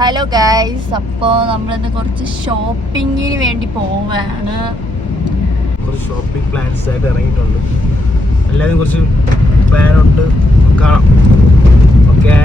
Hello guys, അപ്പോൾ നമ്മളിന്ന് കുറച്ച് ഷോപ്പിങ്ങിന് വേണ്ടി പോവാണ്. കുറച്ച് ഷോപ്പിംഗ് പ്ലാൻസ് ആയിട്ട് ഇറങ്ങിയിട്ടുണ്ട്. എല്ലാവരും കുറച്ച് പ്ലാനുണ്ട്, കാണാം. ഓക്കെ,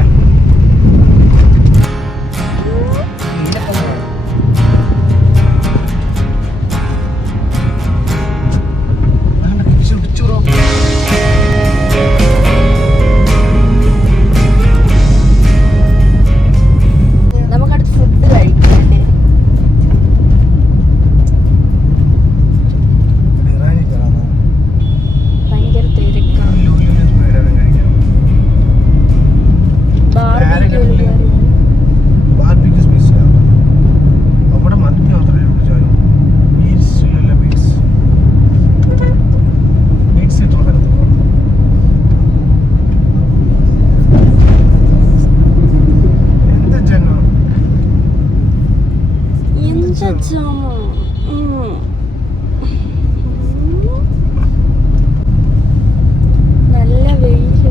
നല്ല വെയില്.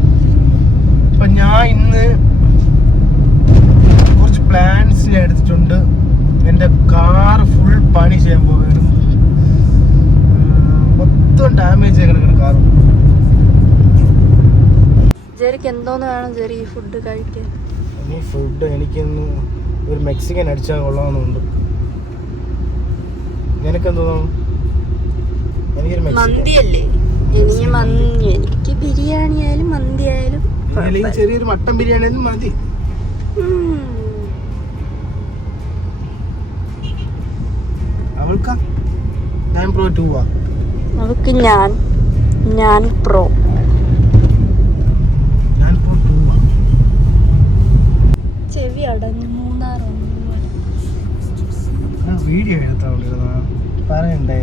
അപ്പൊ ഞാൻ ഇന്ന് കുറച്ച് പ്ലാൻസ് എടുത്തിട്ടുണ്ട്. എന്റെ കാർ ഫുൾ പണി ചെയ്യാൻ പോവുകയാണ്. മൊത്തം ഡാമേജ് ആയി കിടക്കുന്ന കാർ. ജെറിക്ക് എന്തോന്ന് വേണം ജെറി ഫുഡ് കഴിക്കാൻ? ഫുഡ് എനിക്കൊന്ന് ഒരു മെക്സിക്കൻ അടിച്ചാൽ കൊള്ളാമെന്നുണ്ട്. നിനക്കെന്തോ? എനിക്കൊരു മന്തിയല്ലേ? എനിക്ക് ബിരിയാണി ആയാലും മന്തി ആയാലും ചെറിയൊരു മട്ടൻ ബിരിയാണി ആയാലും മതി. അവൾക്ക് ഞാൻ പ്രോ 2 ആ. അവൾക്ക് ഞാൻ പ്രോ 2 ആ. ചെവി അടഞ്ഞു. വീഡിയോ എടുത്തോണ്ടിരുന്ന പറയണ്ടേ?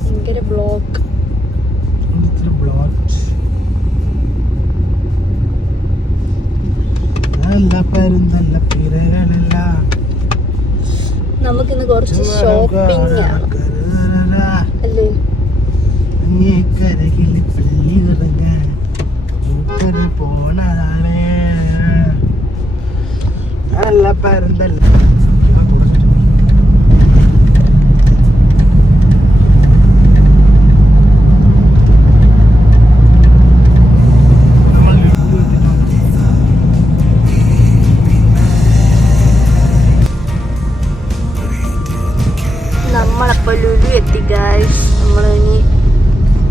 ഭയങ്കര ബ്ലോക്ക്. നമുക്കിന്ന് കുറച്ച് ഷോപ്പിംഗ് അല്ലേ? പോണതാണ് നല്ല പരന്തല്ല. നമ്മളപ്പോൾ ലുലു എത്തി ഗൈസ്. നമ്മളിനി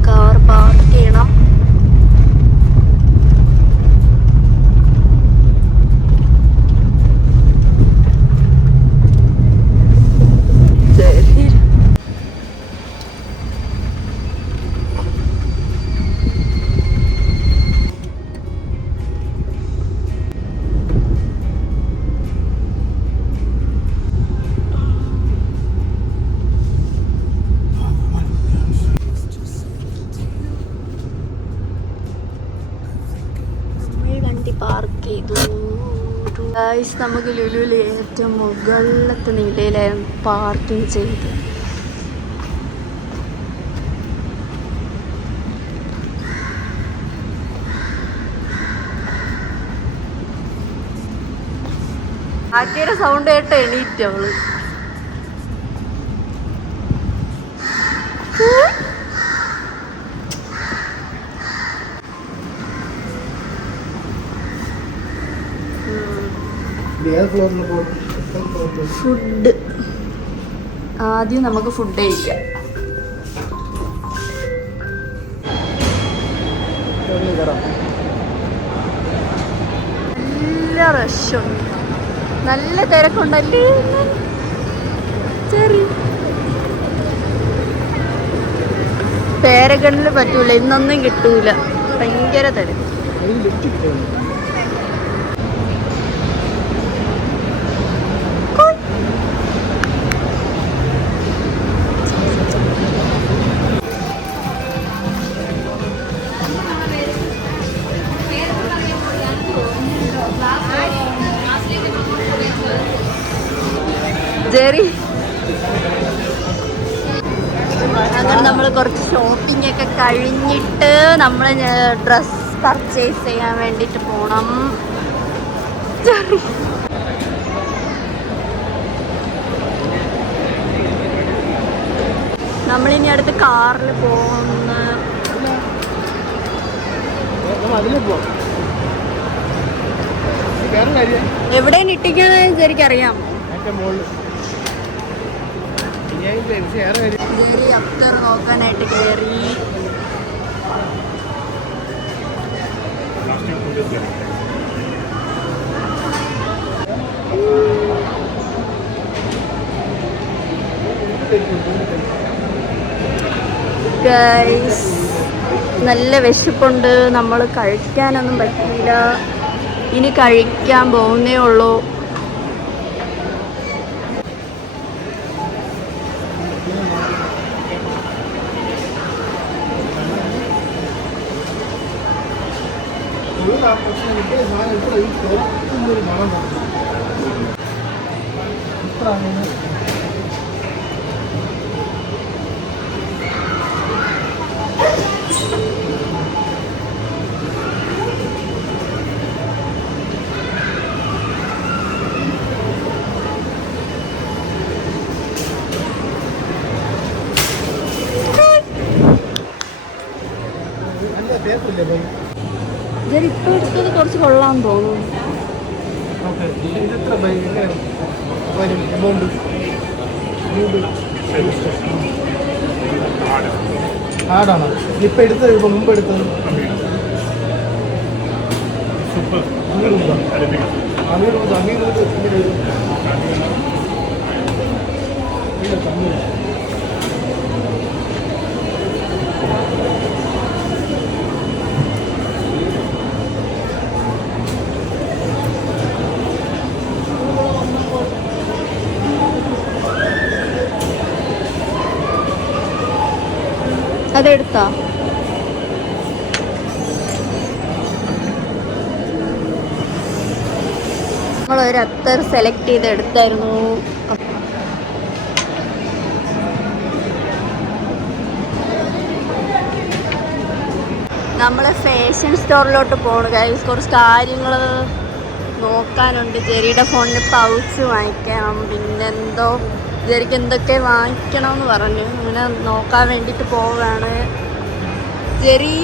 കാർ പാർക്ക് ചെയ്യണം. പാർക്ക് ചെയ്തു ഗൈസ്. നമുക്ക് ലുലുവിൽ ഏറ്റവും മുകളിലത്തെ നിലയിലായിരുന്നു പാർക്കിംഗ് ചെയ്ത്. ആക്കിയുടെ സൗണ്ട് കേട്ട് എണീറ്റ് അവള്. ഫുഡ് ആദ്യം നമുക്ക് ഫുഡ് കഴിക്കാം. നല്ല റഷുണ്ട്, നല്ല തിരക്കുണ്ടല്ലേ? ചെറിയ പേരഗണിൽ പറ്റൂല, ഇന്നൊന്നും കിട്ടൂല, ഭയങ്കര തിരക്ക്. ജെറി അങ്ങനെ നമ്മൾ കുറച്ച് ഷോപ്പിംഗ് ഒക്കെ കഴിഞ്ഞിട്ട് നമ്മൾ ഡ്രസ്സ് ഡ്രസ് പർച്ചേസ് ചെയ്യാൻ വേണ്ടിയിട്ട് പോണം. നമ്മളിനി അടുത്ത് കാറിൽ പോകുന്ന എവിടെയാണ് ഇട്ടിക്കുന്നത് എനിക്കറിയാം. കയറി അഫ്തർ നോക്കാനായിട്ട് കയറി. ഗൈസ് നല്ല വിശപ്പുണ്ട്. നമ്മൾ കഴിക്കാനൊന്നും പറ്റിയില്ല. ഇനി കഴിക്കാൻ പോകുന്നേ ഉള്ളൂ. ഇപ്പൊ എടുത്തത് കുറച്ച് കൊള്ളാൻ തോന്നുന്നു. ആടാണോ ഇപ്പൊ എടുത്തത്? ഇപ്പൊ മുമ്പ് എടുത്തത് അതെടുത്താ? നമ്മളൊരു അത്തർ സെലക്ട് ചെയ്ത് എടുത്തായിരുന്നു. നമ്മൾ ഫാഷൻ സ്റ്റോറിലോട്ട് പോകണം ഗൈസ്. കുറച്ച് കാര്യങ്ങൾ നോക്കാനുണ്ട്. ജെറിയുടെ ഫോണിന് പൗച്ച് വാങ്ങിക്കണം. പിന്നെന്തോ ജെറിക്ക് എന്തൊക്കെ വാങ്ങിക്കണം എന്ന് പറഞ്ഞു. അങ്ങനെ നോക്കാൻ വേണ്ടിയിട്ട് പോവുകയാണ്. ജെറി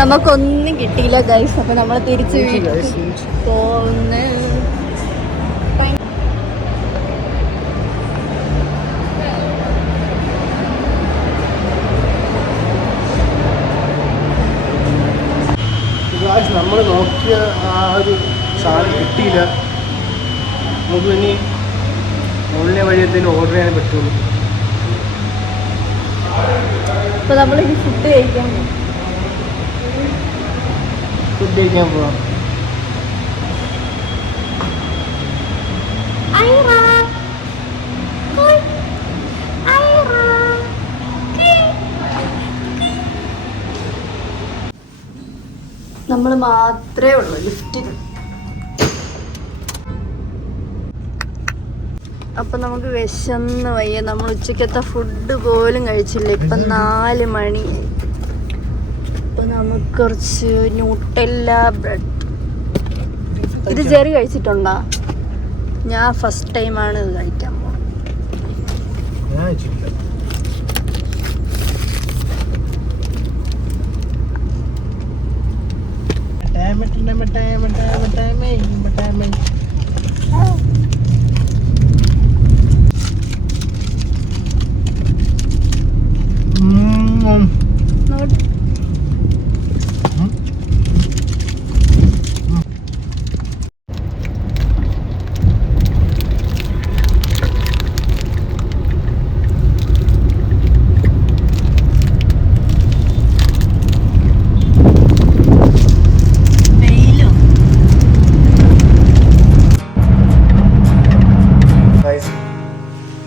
നമുക്കൊന്നും കിട്ടിയില്ല ഗൈസ്. അപ്പൊ നമ്മൾ തിരിച്ച് പോകുന്നു. നമ്മൾ നോക്കിയ ആ ഒരു സാധനം കിട്ടിയില്ല. നമുക്ക് ഇനി ഓൺലൈൻ വഴി എന്തെങ്കിലും ഓർഡർ ചെയ്യാൻ പറ്റുള്ളൂ. അപ്പൊ നമ്മളിനി ഫുഡ് കഴിക്കാൻ പോവാം. നമ്മൾ മാത്രമേ ഉള്ളൂ ലിഫ്റ്റിൽ. അപ്പം നമുക്ക് വിശന്ന് വയ്യ. നമ്മൾ ഉച്ചക്കത്തെ ഫുഡ് പോലും കഴിച്ചില്ല. ഇപ്പം 4 മണി. അപ്പം നമുക്ക് കുറച്ച് ന്യൂട്ടെല്ല ബ്രെഡ്. ഇത് ജെറി കഴിച്ചിട്ടുണ്ടോ? ഞാൻ ഫസ്റ്റ് ടൈമാണ് ഇത് കഴിക്കാൻ പോകുന്നത്.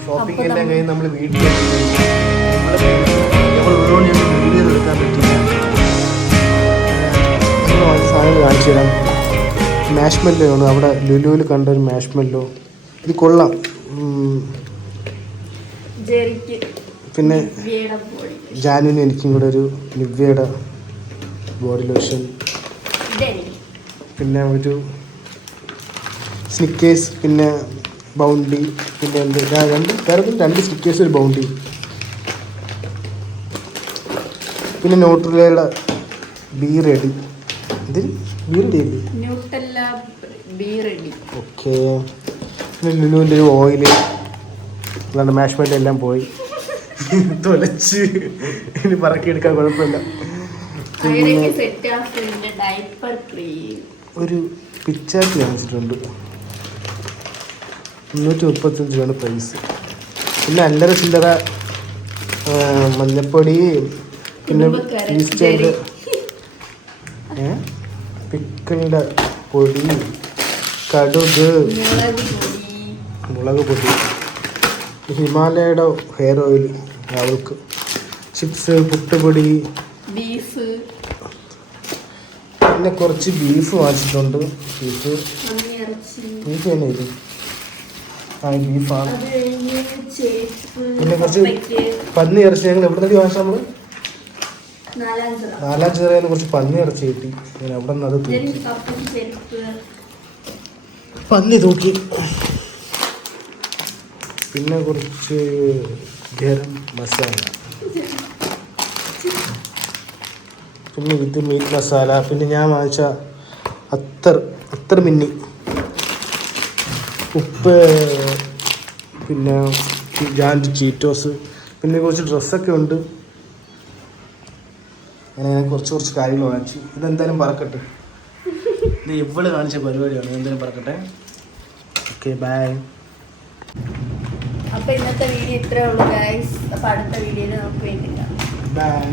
ഷോപ്പിംഗ് എല്ലാം കഴിഞ്ഞ് നമ്മൾ വീട്ടിൽ മാഷ്മെല്ലോ ആണ് അവിടെ ലുലുവിൽ കണ്ട ഒരു മാഷ്മെല്ലോ. ഇത് കൊള്ളാം. പിന്നെ ജാനുവിന് എനിക്കും കൂടെ ഒരു നിവ്യയുടെ ബോഡി ലോഷൻ, പിന്നെ ഒരു സ്നിക്കേഴ്സ്, പിന്നെ ബൗണ്ടി, പിന്നെ രണ്ട് സ്നിക്കേഴ്സ് ഒരു ബൗണ്ടി, പിന്നെ ന്യൂട്രലയുടെ ബി റെഡി. ഇതിൽ ബി റെഡി അല്ലേ? ഓക്കെ. പിന്നെ ലുലുവിൻ്റെ ഒരു ഓയില്, അല്ലാണ്ട് മാഷ്മെൻ്റ് എല്ലാം പോയി തൊലച്ച് ഇനി പറക്കിയെടുക്കാൻ കുഴപ്പമില്ല. ഒരു പിച്ചാത്തി വാങ്ങിച്ചിട്ടുണ്ട്, 335 രൂപയാണ് പ്രൈസ്. പിന്നെ അല്ലറ ചില്ലറ മഞ്ഞപ്പൊടി, പിന്നെ ഈസ്റ്റേൻ്റെ പിക്കിളിൻ്റെ പൊടി, കടുക്, മുളക് പൊടി, ഹിമാലയയുടെ ഹെയർ ഓയിൽ അവൾക്ക്, ചിപ്സ്, പുട്ടുപൊടി, ബീഫ്, പിന്നെ കുറച്ച് ബീഫ് വാങ്ങിച്ചിട്ടുണ്ട്. ബീഫ് തന്നെ ഇത് ബീഫാണ്. പിന്നെ കുറച്ച് പന്നി ഇറച്ചി ഞങ്ങൾ എവിടെ നിന്ന് വാങ്ങിച്ചാൽ നമ്മൾ 4 ചിറയിൽ കുറച്ച് പന്നി ഇറച്ചി കിട്ടി. ഞാൻ അവിടെ നിന്ന് അത് പന്നി തൂക്കി. പിന്നെ കുറച്ച് ഗരം മസാല, പിന്നെ ഇത് മീറ്റ് മസാല, പിന്നെ ഞാൻ വാങ്ങിച്ച അത്തർ മിന്നി, ഉപ്പ്, പിന്നെ ജാൻഡ് ചീറ്റോസ്, പിന്നെ കുറച്ച് ഡ്രസ്സൊക്കെ ഉണ്ട്. അങ്ങനെ കുറച്ച് കാര്യങ്ങൾ വാങ്ങിച്ചു. ഇതെന്തായാലും പറക്കട്ടെ. ഇത് ഇവള് കാണിച്ച പരിപാടിയാണ്. എന്തായാലും പറക്കട്ടെ. Okay, by. അപ്പോൾ ഇന്നത്തെ വീഡിയോ ഇത്രേ ഉള്ളൂ ഗൈസ്. അപ്പോൾ അടുത്ത വീഡിയോയിൽ നമുക്ക് വേണ്ടിയില്ല. ബൈ.